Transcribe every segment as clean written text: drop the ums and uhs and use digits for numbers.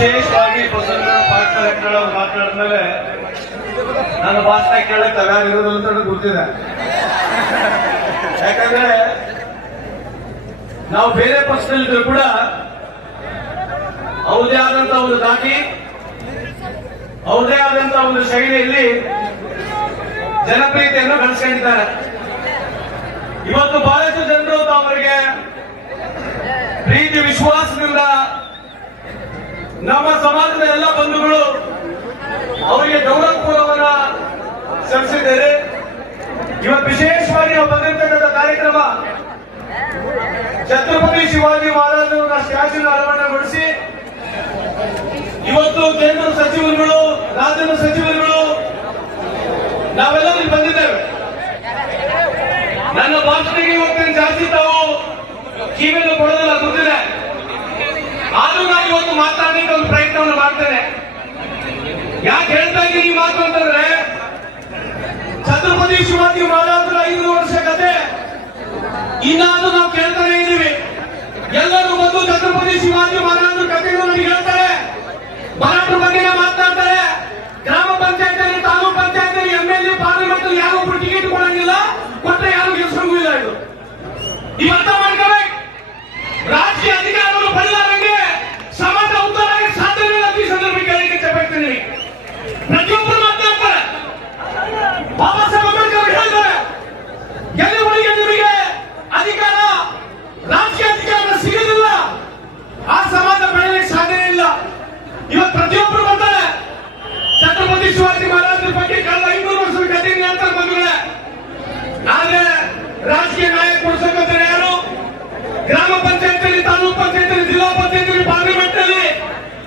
ವಿಶೇಷವಾಗಿ ಬಸವನ ಪಾಠ ಮಾತಾಡಿದ್ಮೇಲೆ ನನ್ನ ಭಾಷಣ ಕೇಳಕ್ ತಯಾರಿರೋದು ಅಂತ ಗೊತ್ತಿದೆ. ಯಾಕಂದ್ರೆ ನಾವು ಬೇರೆ ಪಕ್ಷದಲ್ಲಿದ್ರು ಕೂಡ ಅವ್ರದೇ ಆದಂತ ಒಂದು ದಾಟಿ, ಅವ್ರದೇ ಆದಂತ ಒಂದು ಶೈಲಿಯಲ್ಲಿ ಜನಪ್ರಿಯತೆಯನ್ನು ಗಳಿಸ್ಕೊಂಡಿದ್ದಾರೆ. ಇವತ್ತು ಬಹಳಷ್ಟು ಜನರು ಅವರಿಗೆ ಪ್ರೀತಿ ವಿಶ್ವಾಸದಿಂದ ನಮ್ಮ ಸಮಾಜದ ಎಲ್ಲ ಬಂಧುಗಳು ಅವರಿಗೆ ಗೌರವಪೂರ್ವವನ್ನ ಸಲ್ಲಿಸಿದ್ದಾರೆ. ಇವತ್ತು ವಿಶೇಷವಾಗಿ ನಾವು ಬಂದಿರತಕ್ಕಂಥ ಕಾರ್ಯಕ್ರಮ ಛತ್ರಪತಿ ಶಿವಾಜಿ ಮಹಾರಾಜರ ಸ್ಟ್ಯಾಚ್ಯೂ ಅನಾವರಣಗೊಳಿಸಿ ಇವತ್ತು ಕೇಂದ್ರ ಸಚಿವರುಗಳು, ರಾಜ್ಯದ ಸಚಿವರುಗಳು ನಾವೆಲ್ಲರೂ ಬಂದಿದ್ದೇವೆ. ನನ್ನ ಭಾಷಣೆಗೆ ಇವತ್ತಿನ ಜಾಸ್ತಿ ತಾವು ಕಿವಿಯನ್ನು ಕೊಡೋದಿಲ್ಲ ಗೊತ್ತಿದೆ. ಆದ್ರೂ ನಾನು ಇವತ್ತು ಮಾತಾಡಲಿಕ್ಕೆ ಒಂದು ಪ್ರಯತ್ನವನ್ನು ಮಾಡ್ತೇನೆ. ಯಾಕೆ ಹೇಳ್ತಾ ಇದ್ದೀನಿ ಈ ಮಾತು ಅಂತಂದ್ರೆ, ಛತ್ರಪತಿ ಶಿವಾಜಿ ಮಹಾರಾಜರ 500 ವರ್ಷ ಕತೆ ಇನ್ನಾದ್ರೂ ನಾವು ಕೇಳ್ತಾನೆ ಇದ್ದೀವಿ. ಎಲ್ಲರೂ ಬಂದು ಛತ್ರಪತಿ ಶಿವಾಜಿ ಮಹಾರಾಜರ ಕಥೆಯನ್ನು ನಮಗೆ ಹೇಳ್ತಾರೆ, ಮರಾಠರ ಬಗ್ಗೆ ಮಾತನಾಡ್ತಾರೆ. ಗ್ರಾಮ ಪಂಚಾಯತ್, ತಾಲೂಕು ಪಂಚಾಯತ್, MLA, ಪಾರ್ಲಿಮೆಂಟ್ ಯಾರು ಒಬ್ರು ಟಿಕೆಟ್ ಕೊಡಂಗಿಲ್ಲ, ಕೊಟ್ಟರೆ ಯಾರು ಗೆಲ್ಸಂಗಿಲ್ಲ. ಇದು ನೀವು ಅರ್ಥ ಮಾಡ್ಕೋಬೇಕು. ರಾಜಕೀಯ ಅಧಿಕಾರವನ್ನು ಪಡೆದಾರಂಗೆ ಸಮಾಜ ಉದ್ಧಾರ ಸಾಧ್ಯ ಇಲ್ಲ. ಈ ಸಂದರ್ಭಕ್ಕೆ ಹೇಳಿಕೆ చెప్పೇಳ್ತೀನಿ. ಪ್ರತಿಯೊಬ್ಬರು ಮಾತನಾಡ್ತಾರೆ. ಬಾಬಾ ಸಾಹೇಬ್ ಅಂಬೇಡ್ಕರ್ ಹೇಳ್ತಾರೆ, ಗೆಲುವರಿಗೆ ನಿಮಗೆ ಅಧಿಕಾರ, ರಾಜಕೀಯ ಅಧಿಕಾರ ಸಿಗಲಿಲ್ಲ, ಆ ಸಮಾಜ ಬೆಳೆಯಲಿಕ್ಕೆ ಸಾಧ್ಯ ಇಲ್ಲ. ಇವತ್ತು ಪ್ರತಿಯೊಬ್ಬರು ಬರ್ತಾರೆ. ಛತ್ರಪತಿ ಶಿವಾಜಿ ಮಹಾರಾಜರ ಬಗ್ಗೆ ಕಳೆದ 500 ವರ್ಷದ ಕಥೆಯನ್ನು ಹೇಳ್ತಾರೆ ಬಂಧುಗಳೇ. ಆದ್ರೆ ರಾಜಕೀಯ ನಾಯಕ ಕೊಡಿಸೋಕೆ ಯಾರು? ಗ್ರಾಮ ಪಂಚಾಯತ್ ಅಲ್ಲಿ, ತಾಲೂಕು ಪಂಚಾಯತ್ ಅಲ್ಲಿ, ಜಿಲ್ಲಾ ಪಂಚಾಯತ್ ಅಲ್ಲಿ, ಪಾರ್ಲಿಮೆಂಟ್ ನಲ್ಲಿ,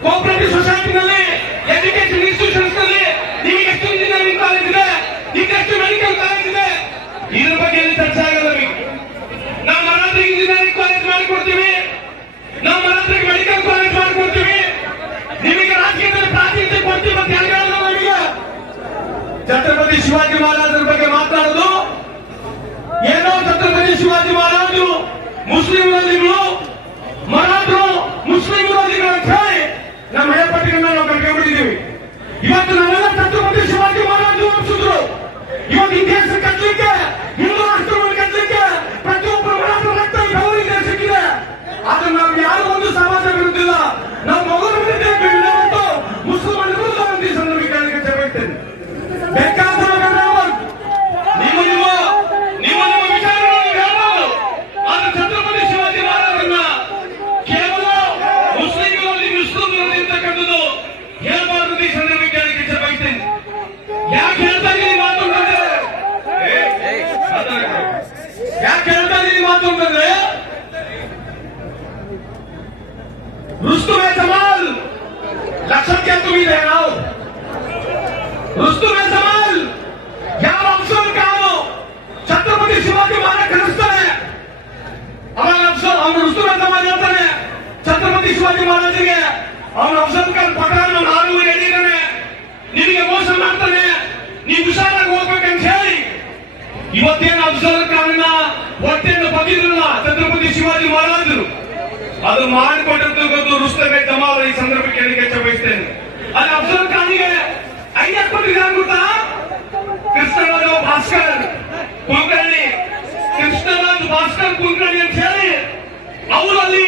ಕೋಆಪರೇಟಿವ್ ಸೊಸೈಟಿನಲ್ಲಿ, ಎಜುಕೇಶನ್ ಇನ್ಸ್ಟಿಟ್ಯೂಷನ್ಸ್ ನಲ್ಲಿ ನಿಮಗೆ ಎಷ್ಟು ಇಂಜಿನಿಯರಿಂಗ್ ಕಾಲೇಜ್ ಇದೆ, ಎಷ್ಟು ಮೆಡಿಕಲ್ ಕಾಲೇಜ್ ಇದೆ, ಇದ್ರ ಬಗ್ಗೆ ಎಲ್ಲಿ ಚರ್ಚೆ ಆಗಲ್ಲ. ನಾವು ಮರಾಠರಿಗೆ ಇಂಜಿನಿಯರಿಂಗ್ ಕಾಲೇಜ್ ಮಾಡಿಕೊಡ್ತೀವಿ, ನಾವು ಮರಾಠರಿಗೆ ಮೆಡಿಕಲ್ ಕಾಲೇಜ್ ಮಾಡಿಕೊಡ್ತೀವಿ, ನಿಮಗೆ ರಾಜಕೀಯದಲ್ಲಿ ಪ್ರಾತಿನಿಧ್ಯ ಕೊಡ್ತೀವಿ ಅಂತ ಹೇಳಲ್ಲ. ನಮಗೆ ಛತ್ರಪತಿ ಶಿವಾಜಿ ಮಹಾರಾಜರ ಬಗ್ಗೆ ಮಾತಾಡೋದು ಏನೋ, ಛತ್ರಪತಿ ಶಿವಾಜಿ ಮಹಾರಾಜರು ಮುಸ್ಲಿಂ ವಿರೋಧಿಗಳು, ಮರಾಠರು ಮುಸ್ಲಿಂ ವಿರೋಧಿಗಳು ಅಂತ ಹೇಳಿ ನಮ್ಮ ಹಳೆಪಟ್ಟಿಗಳನ್ನ ನಾವು ಕಟ್ಕೊಂಡ್ಬಿಟ್ಟಿದ್ದೀವಿ. ಇವತ್ತು ನಾವೆಲ್ಲ ಛತ್ರಪತಿ ಶಿವಾಜಿ ಮಹಾರಾಜರು ಅನಿಸಿದ್ರು. ಇವತ್ತು ಈ ದೇಶ ಕಟ್ಟಲಿಕ್ಕೆ, ಹಿಂದೂ ರಾಷ್ಟ್ರವನ್ನು ಕಟ್ಟಲಿಕ್ಕೆ ಪ್ರತಿಯೊಬ್ಬರು ಮರಾಠರ ರಕ್ತ ಗೌರಿ ದೇಶಕ್ಕಿದೆ. ಆದ್ರೆ ನಾವು ಯಾರು ಒಂದು ಸಮಾಜ ವಿರುದ್ಧಿಲ್ಲ, ನಾವು ಮಗುವಿನ ಮತ್ತು ಮುಸ್ಲಿಮರ ವಿರುದ್ಧ ಒಂದು ಈ ಸಂದರ್ಭಕ್ಕೆ ಹೇಳಲಿಕ್ಕೆ చెప్పೇಳ್ತೇನೆ. ಬೇಕಾದ್ರೆ ನಿಮ್ಮ ವಿಚಾರಗಳನ್ನು ಹೇಳ್ಬೋದು, ಆದ್ರೆ ಛತ್ರಪತಿ ಶಿವಾಜಿ ಮಹಾರಾಜರನ್ನ ಕೇವಲ ಮುಸ್ಲಿಂ ವಿರೋಧಿ ಅಂತಕ್ಕಂಥದ್ದು ಹೇಳ್ಬಾರ್ದು. ಈ ಸಂದರ್ಭಕ್ಕೆ ಹೇಳಲಿಕ್ಕೆ చెప్పೇಳ್ತೇನೆ. ಯಾಕೆ ಹೇಳ್ತಾ ಇದ್ದೀನಿ ಮಾತು ಅಂತಂದ್ರೆ, ಯಾಕೆ ಹೇಳ್ತಾ ಇದ್ದೀನಿ ಮಾತು ಅಂತಂದ್ರೆ, रुस्तुम जमाल लक्षात घ्या तुम्ही हे नाव. रुस्तुम जमाल या अफसर कानो छत्रपती शिवाजी महाराज खरस्ताನೆ. ಅವಾಗ ಅಫಸರ್ ಅವನು ರುಸ್ತುಮ್ ಜಮಾಲ್ ಹೇಳ್ತಾನೆ ಛತ್ರಪತಿ ಶಿವಾಜಿ ಮಹಾರಾಜರಿಗೆ, ಅವನ ಅಫಸರ್ ಖಾನ್ ಪ್ರಕಾರ ನಾನು 6 ಹೇಳಿದ್ದಾನೆ, ನಿನಗೆ ಮೋಸ ಮಾಡ್ತಾನೆ, ನೀವು ಹುಷಾರಾಗಿ ಹೋಗ್ಬೇಕಂತ ಹೇಳಿ ಇವತ್ತೇನು ಅಫಸರ್ ಖಾನ್ನ ಹೊಟ್ಟೆಯನ್ನು ಬಗೆದಿರಲ್ಲ ಛತ್ರಪತಿ ಶಿವಾಜಿ ಮಹಾರಾಜರು, ಅದು ಮಾಡಿಕೊಟ್ಟಿರ್ತಕ್ಕಂಥ ರುಸ್ತಮ್ ಜಮಾಲ್ ಈ ಸಂದರ್ಭಕ್ಕೆ ಹೇಳಿಕೆ ಬಯಸ್ತೇನೆ. ಅಲ್ಲಿ ಅಫ್ಜಲ್ ಖಾನಿಗೆ 5 ಕೊಟ್ಟಿದ್ದಾರೆ ಗೊತ್ತಾ? ಕೃಷ್ಣರಾಜ ಭಾಸ್ಕರ್ ಕುಲಕರ್ಣಿ, ಕೃಷ್ಣರಾಜ್ ಭಾಸ್ಕರ್ ಕುಲಕರ್ಣಿ ಅಂತ ಹೇಳಿ ಅವರು ಅಲ್ಲಿ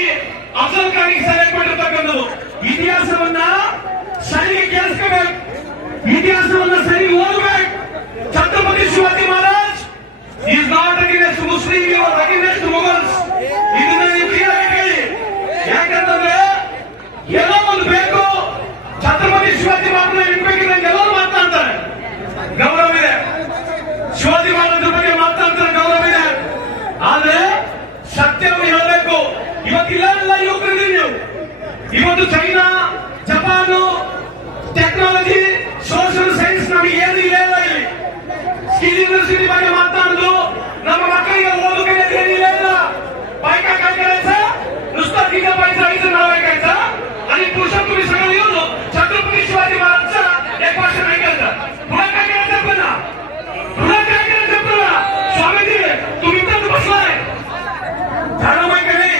ಅಫ್ಜಲ್ ಖಾನಿಗೆ ಸಲಹೆ ಕೊಟ್ಟಿರ್ತಕ್ಕಂಥದ್ದು. ಇತಿಹಾಸವನ್ನ ಸರಿಗೆ ಕೇಳಿಸ್ಕೋಬೇಕು, ಇತಿಹಾಸವನ್ನ ಸರಿ ಓದಬೇಕು. Chhatrapati Shivaji Maharaj is not against Muslim or against Mughals. ಇದನ್ನ ನೀವು ಕ್ಲಿಯರ್ ಆಗಿ ಹೇಳಿ. ಯಾಕಂತಂದ್ರೆ ಎಲ್ಲೋ ಒಂದು ಬೇಕು, ಛತ್ರಪತಿ ಶಿವಾಜಿ ಮಹಾರಾಜ ಇಡ್ಬೇಕಿದ್ರೆ ಎಲ್ಲರೂ ಮಾತನಾಡ್ತಾರೆ, ಗೌರವ ಇದೆ. ಶಿವಾಜಿ ಮಹಾರಾಜರ ಬಗ್ಗೆ ಮಾತನಾಡ್ತಾರೆ, ಗೌರವ ಇದೆ. ಆದ್ರೆ ಸತ್ಯವನ್ನು ಹೇಳಬೇಕು. ಇವತ್ತಿಲ್ಲ ಯುವಕರಿಗೆ ನೀವು ಇವತ್ತು China, Japan, technology, social science ನಮಗೆ ಏನು ಇಲ್ಲ. ಇಲ್ಲಿ स्किल युनिव्हर्सिटी ಬಗ್ಗೆ ಮಾತನಾಡೋದು, ನಮ್ಮ ಮಕ್ಕಳಿಗೆ ಓದೋಕೆ ಏನಿಲ್ಲ. बायका काय करायचं, नुसतं ठीक पाहिजे, आईचं नाव ऐकायचं आणि पुरुषात तुम्ही सगळं येऊन छत्रपती शिवाजी महाराजांचा एक भाषण ऐकायचं. पुन्हा काय करायचं पुन्हा, पुन्हा काय करायचं पुन्हा. स्वामीजी तुम्ही इथंच बसलाय, झालं माहिती नाही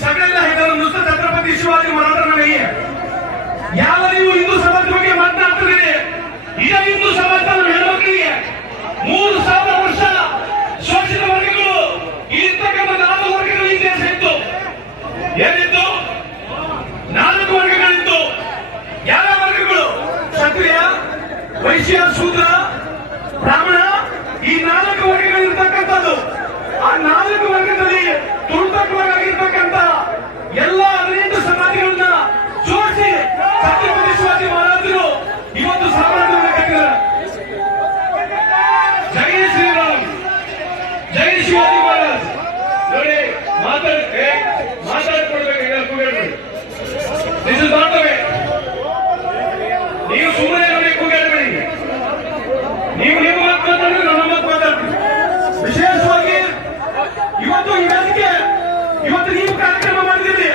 सगळ्यांना हे नुसतं छत्रपती शिवाजी महाराजांना नाहीये. ವೈಶ್ಯ ಶೂದ್ರ ಬ್ರಾಹ್ಮಣ ಈ 4 ವರ್ಗಗಳಿರ್ತಕ್ಕಂಥದ್ದು. ಆ 4 ವರ್ಗದಲ್ಲಿ ತುಳಿತಕ್ಕೊಳಗಾಗಿರ್ತಕ್ಕಂಥ ಎಲ್ಲ 18 ಸಮಾಜಗಳನ್ನ ಜೋಡಿಸಿ ಛತ್ರಪತಿ ಶಿವಾಜಿ ಮಹಾರಾಜರು ಇವತ್ತು ಸಾಮ್ರಾಜ್ಯವನ್ನು ಕಟ್ಟಿದ್ದಾರೆ. ಜೈ ಶ್ರೀರಾಮ್, ಜೈ ಶಿವಾಜಿ ಮಹಾರಾಜ್. ನೋಡಿ ಮಾತಾಡ್ಕೊಡ್ಬೇಕು. This is not the way. ನೀವು ಸುಮ್ಮನೆ ನೋಡಿ ಕೂಗಾಡಬೇಡಿ. ನೀವು ನಿಮ್ಮ ಮಾತು ಮಾತಾಡಿದ್ರೆ ನನ್ನ ಮಾತು ಮಾತಾಡ್ತೀವಿ. ವಿಶೇಷವಾಗಿ ಇವತ್ತು ಈ ವೇದಿಕೆ ಇವತ್ತು ನೀವು ಕಾರ್ಯಕ್ರಮ ಮಾಡಿದ್ದೀರಿ,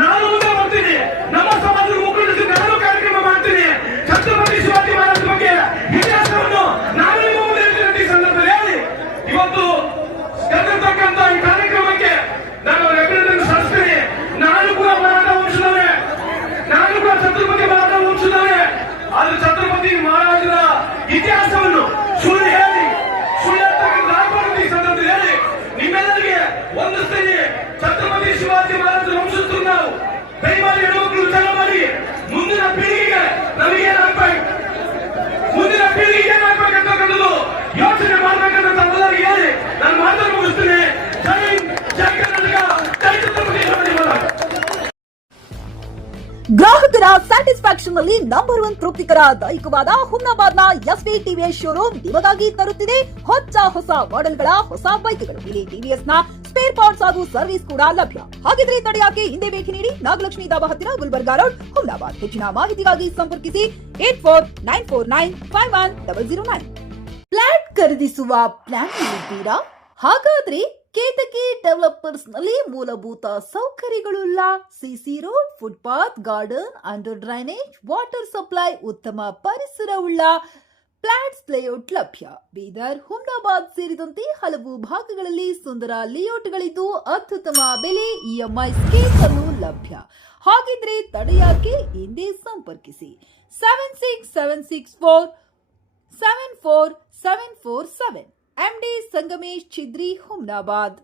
ನಾನು ಮುಂದೆ ಬರ್ತೀನಿ. ನಮ್ಮ ಸಮಾಜದ ಮುಖಂಡರು ನಾನು ಕಾರ್ಯಕ್ರಮ ಮಾಡ್ತೀನಿ. ಛತ್ರಪತಿ ಶಿವಾಜಿ ಮಹಾರಾಜ ಬಗ್ಗೆ ಇತಿಹಾಸವನ್ನು ನಾನು ನಿಮ್ಮ ಮುಂದೆ ಹೇಳ್ತೀನಿ. ಈ ಸಂದರ್ಭದಲ್ಲಿ ಹೇಳಿ ಇವತ್ತು ಕರೆದಿರ್ತಕ್ಕಂಥ ಈ ಕಾರ್ಯಕ್ರಮಕ್ಕೆ ನಾನು ಅಭಿನಂದನೆ ಸಲ್ಲಿಸ್ತೀನಿ. ನಾನು ಕೂಡ ಮರಾಠ ವಂಶದವೇ, ನಾನು ಕೂಡ ಛತ್ರಪತಿ ಮರಾಠ ವಂಶದವೇ. ಆದ್ರೆ ಛತ್ರಪತಿ ಮಹಾರಾಜರ ಇತಿಹಾಸವನ್ನು ಸುಳ್ಳು ಹೇಳಿ ಸುಳ್ಳು ಈ ಸಂದರ್ಭದಲ್ಲಿ ಹೇಳಿ ನಿಮ್ಮೆಲ್ಲರಿಗೆ ಒಂದಿಸ್ತೀನಿ. ಛತ್ರಪತಿ ಶಿವಾಜಿ ಮಹಾರಾಜರ ವಂಶಸ್ಥರು ನಾವು. ದಯಮಾಡಿ ಹೆಣ್ಮಕ್ಳು ವಿಚಾರ ಮಾಡಿ ಮುಂದಿನ ಪೀಳಿಗೆಗೆ ನಮಗೇನಾಗ್ಬೇಕು, ಮುಂದಿನ ಪೀಳಿಗೆಗೆ ಏನಾಗ್ಬೇಕಂತಕ್ಕಂಥದ್ದು ಯೋಚನೆ ಮಾಡ್ಬೇಕಂತ ತಮ್ಮೆಲ್ಲರಿಗೆ ಹೇಳಿ ನಾನು ಮಾತನ್ನು ಮುಗಿಸ್ತೀನಿ. ಜೈ ಹಿಂದ್, ಜೈ ಕರ್ನಾಟಕ, ಜೈ ಛತ್ರಪತಿ ಶಿವಾಜಿ ಮಹಾರಾಜ. ಗ್ರಾಹಕರ ಸ್ಯಾಟಿಸ್ಫ್ಯಾಕ್ಷನ್ ನಲ್ಲಿ ನಂಬರ್ 1 ತೃಪ್ತಿಕರ ದೈಹಿಕವಾದ ಹುಮ್ನಾಬಾದ್ನ ಎಸ್ವಿ ಟಿವಿಎಸ್ ಶೋರೂಮ್ ನಿಮಗಾಗಿ ತರುತ್ತಿದೆ ಹೊಸ ಮಾಡೆಲ್ಗಳ ಹೊಸ ಬೈಕ್ಗಳು. ಇಲ್ಲಿ ಟಿವಿಎಸ್ ನ ಸ್ಪೇರ್ ಪಾರ್ಟ್ಸ್ ಹಾಗೂ ಸರ್ವಿಸ್ ಕೂಡ ಲಭ್ಯ. ಹಾಗಿದ್ರೆ ತಡೆಯಾಕೆ ಹಿಂದೆ ಭೇಟಿ ನೀಡಿ ನಾಗಲಕ್ಷ್ಮಿ ದಾಬಾ ಹತ್ತಿರ ಗುಲ್ಬರ್ಗಾ ರೋಡ್, ಹುಮ್ನಾಬಾದ್. ಹೆಚ್ಚಿನ ಮಾಹಿತಿಗಾಗಿ ಸಂಪರ್ಕಿಸಿ 8494951009. ಫ್ಲಾಟ್ ಖರೀದಿಸುವ ಪ್ಲಾನ್ ಇದ್ದೀರಾ? ಹಾಗಾದ್ರೆ ಕೇತಕಿ ಡೆವಲಪರ್ಸ್ ನಲ್ಲಿ ಮೂಲಭೂತ ಸೌಕರ್ಯಗಳುಳ್ಳ CC road, footpath, garden, under drainage, water supply, ಉತ್ತಮ ಪರಿಸರವುಳ್ಳ ಫ್ಲಾಟ್ಸ್ ಲೇಔಟ್ ಲಭ್ಯ. ಬೀದರ್, ಹುಮ್ನಾಬಾದ್ ಸೇರಿದಂತೆ ಹಲವು ಭಾಗಗಳಲ್ಲಿ ಸುಂದರ ಲೇಔಟ್ಗಳಿದ್ದು ಅತ್ಯುತ್ತಮ ಬೆಲೆ, ಇಎಂಐ ಸ್ಕೀಮ್ ಅನ್ನು ಲಭ್ಯ. ಹಾಗಿದ್ರೆ ತಡೆಯಾಕೆ ಹಿಂದೆ ಸಂಪರ್ಕಿಸಿ 7676474747. MD ಸಂಗಮೇಶ್ ಚಿದ್ರಿ, ಹುಮ್ನಾಬಾದ್.